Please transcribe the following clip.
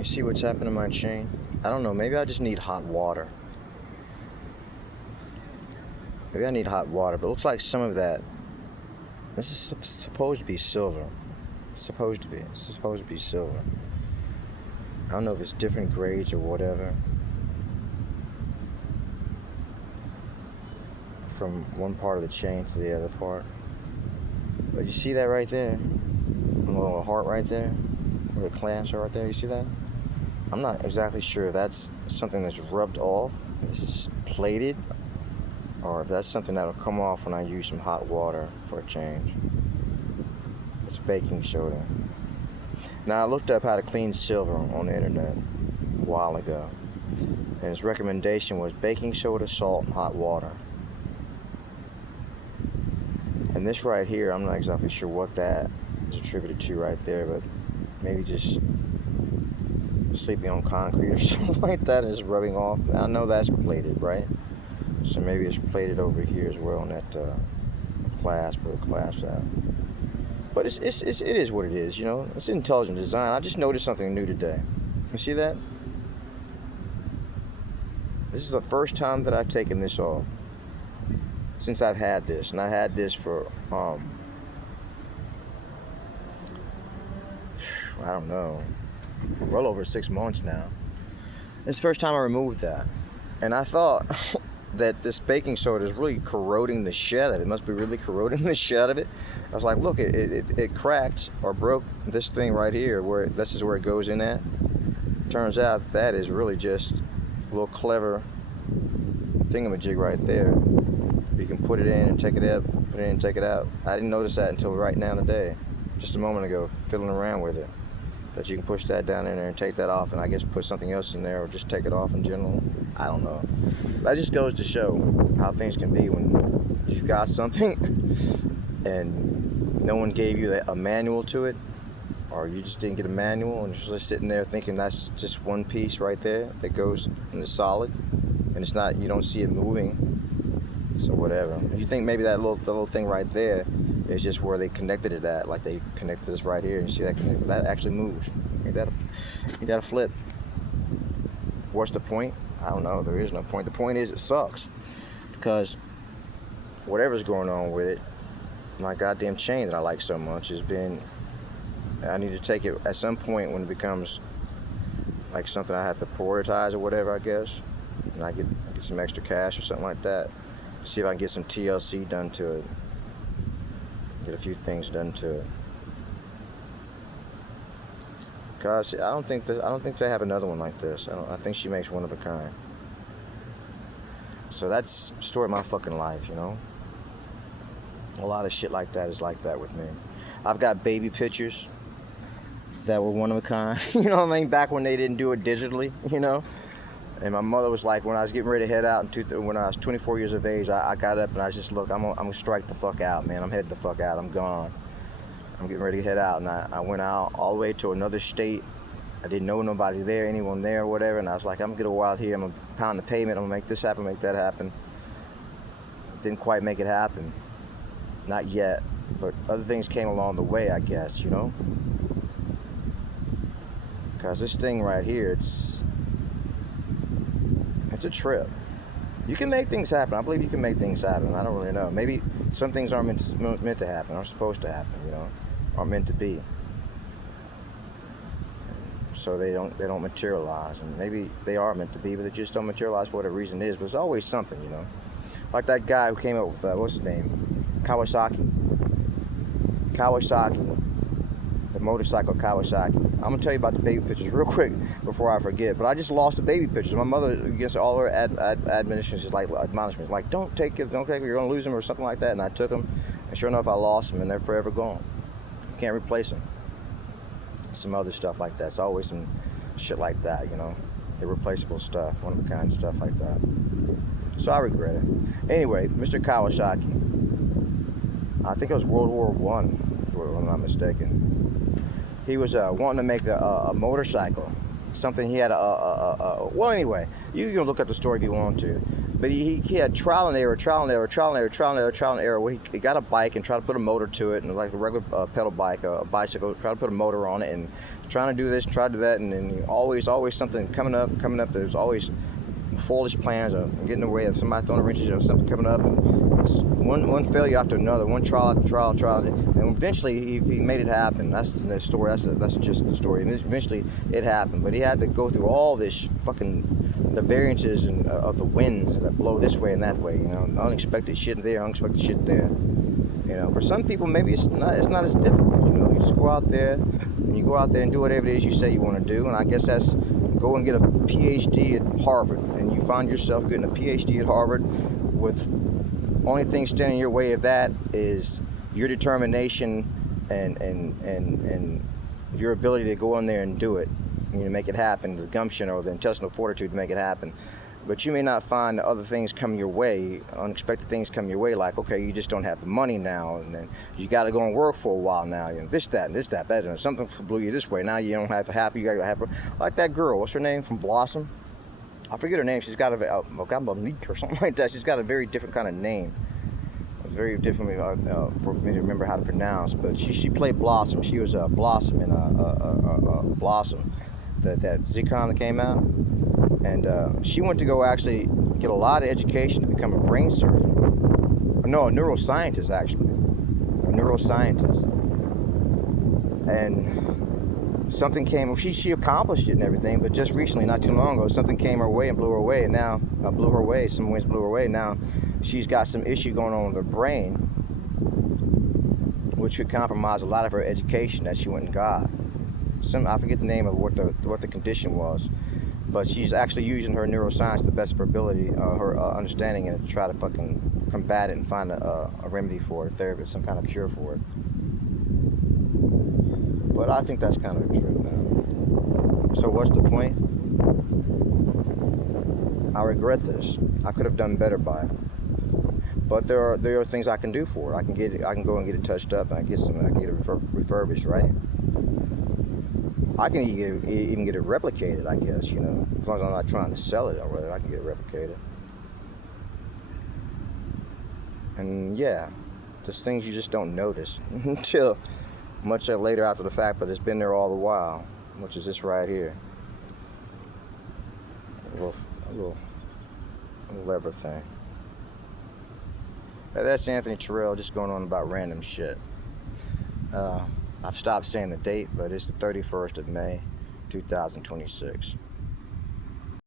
You see what's happened to my chain? I don't know, maybe I just need hot water. Maybe I need hot water, but it looks like some of that, this is supposed to be silver. It's supposed to be silver. I don't know if it's different grades or whatever. From one part of the chain to the other part. But you see that right there? A little heart right there? Where the clamps are right there, you see that? I'm not exactly sure if that's something that's rubbed off, this is plated, or if that's something that'll come off when I use some hot water for a change. It's baking soda. Now I looked up how to clean silver on the internet a while ago, and his recommendation was baking soda, salt, and hot water. And this right here, I'm not exactly sure what that is attributed to right there, but maybe just sleeping on concrete or something like that is rubbing off. I know that's plated, right? So maybe it's plated over here as well on that clasp or clasp out. But it is what it is, you know. It's intelligent design. I just noticed something new today. You see that? This is the first time that I've taken this off since I've had this, and I had this for I don't know, well over 6 months now. It's the first time I removed that, and I thought that this baking soda is really corroding the shit out of it. It must be really corroding the shit out of it. I was like, look, it cracked or broke this thing right here, where this is where it goes in at. Turns out that is really just a little clever thingamajig right there. You can put it in and take it out, put it in and take it out. I didn't notice that until right now today, just a moment ago, fiddling around with it. That you can push that down in there and take that off, and I guess put something else in there, or just take it off in general. I don't know. That just goes to show how things can be when you've got something and no one gave you a manual to it, or you just didn't get a manual and you're just sitting there thinking that's just one piece right there that goes in the solid, and it's not, you don't see it moving. So whatever. You think maybe the little thing right there is just where they connected it at, like they connected this right here, and you see that connected, that actually moves. Ain't that a flip? What's the point? I don't know. There is no point. The point is it sucks, because whatever's going on with it, my goddamn chain that I like so much has been, I need to take it at some point when it becomes like something I have to prioritize or whatever, I guess, and I get some extra cash or something like that. See if I can get some TLC done to it. Get a few things done to it. Cause I don't think they have another one like this. I think she makes one of a kind. So that's the story of my fucking life, you know. A lot of shit like that is like that with me. I've got baby pictures that were one of a kind. You know what I mean? Back when they didn't do it digitally, you know. And my mother was like, when I was getting ready to head out, when I was 24 years of age, I got up and I just, look, I'm gonna strike the fuck out, man. I'm heading the fuck out. I'm gone. I'm getting ready to head out. And I went out all the way to another state. I didn't know nobody there, anyone there or whatever. And I was like, I'm gonna get a while here. I'm gonna pound the pavement. I'm gonna make this happen, make that happen. Didn't quite make it happen. Not yet. But other things came along the way, I guess, you know? Because this thing right here, it's a trip. You can make things happen. I believe you can make things happen. I don't really know. Maybe some things aren't meant to happen, aren't supposed to happen, you know, aren't meant to be. So they don't materialize, and maybe they are meant to be, but they just don't materialize for whatever reason it is. But there's always something, you know. Like that guy who came up with what's his name? Kawasaki, the motorcycle Kawasaki. I'm gonna tell you about the baby pictures real quick before I forget. But I just lost the baby pictures. My mother, against all her admonitions, is like admonishments, like don't take it, you're gonna lose them or something like that. And I took them, and sure enough, I lost them, and they're forever gone. You can't replace them. Some other stuff like that. It's always some shit like that, you know, irreplaceable stuff, one of a kind stuff like that. So I regret it. Anyway, Mr. Kawasaki. I think it was World War I, if I'm not mistaken. He was wanting to make a motorcycle something he had well, anyway, you can look up the story if you want to. But he had trial and error where he got a bike and tried to put a motor to it, and like a regular pedal bike, a bicycle, try to put a motor on it, and trying to do this, try to do that, and then always something coming up. There's always foolish plans of getting in the way of somebody throwing wrenches or something coming up, and one failure after another, one trial after trial, and eventually he made it happen. That's the story. That's just the story. And eventually it happened, but he had to go through all this the variances and of the winds that blow this way and that way. You know, unexpected shit there, unexpected shit there. You know, for some people maybe it's not as difficult. You know, you just go out there and do whatever it is you say you want to do, and I guess that's go and get a PhD at Harvard, and you find yourself getting a PhD at Harvard with only thing standing in your way of that is your determination and your ability to go in there and do it, you know, make it happen, the gumption or the intestinal fortitude to make it happen. But you may not find the other things come your way, unexpected things come your way, like, okay, you just don't have the money now, and then you got to go and work for a while now, you know, this, that, and something blew you this way. Now you don't have happy, you got to have, like that girl, what's her name from Blossom? I forget her name. She's got a Monique or something like that. She's got a very different kind of name. It's very different for me to remember how to pronounce. But she played Blossom. She was Blossom in Blossom, that Zcon that came out. And she went to go actually get a lot of education to become a brain surgeon. No, a neuroscientist actually. A neuroscientist. And something came, she accomplished it and everything, but just recently, not too long ago, something came her way and blew her away, and now, some winds blew her away, now she's got some issue going on with her brain, which could compromise a lot of her education that she went and got. I forget the name of what the condition was, but she's actually using her neuroscience to the best of her ability, her understanding, and to try to fucking combat it and find a remedy for it, a therapy, some kind of cure for it. But I think that's kind of the truth now. So what's the point? I regret this. I could have done better by it. But there are things I can do for it. I can go and get it touched up, and I can get it refurbished, right? I can even get it replicated, I guess, you know, as long as I'm not trying to sell it, or whether I can get it replicated. And yeah, there's things you just don't notice until much later after the fact, but it's been there all the while, which is this right here. A little lever thing. That's Anthony Terrell just going on about random shit. I've stopped saying the date, but it's the 31st of May, 2026.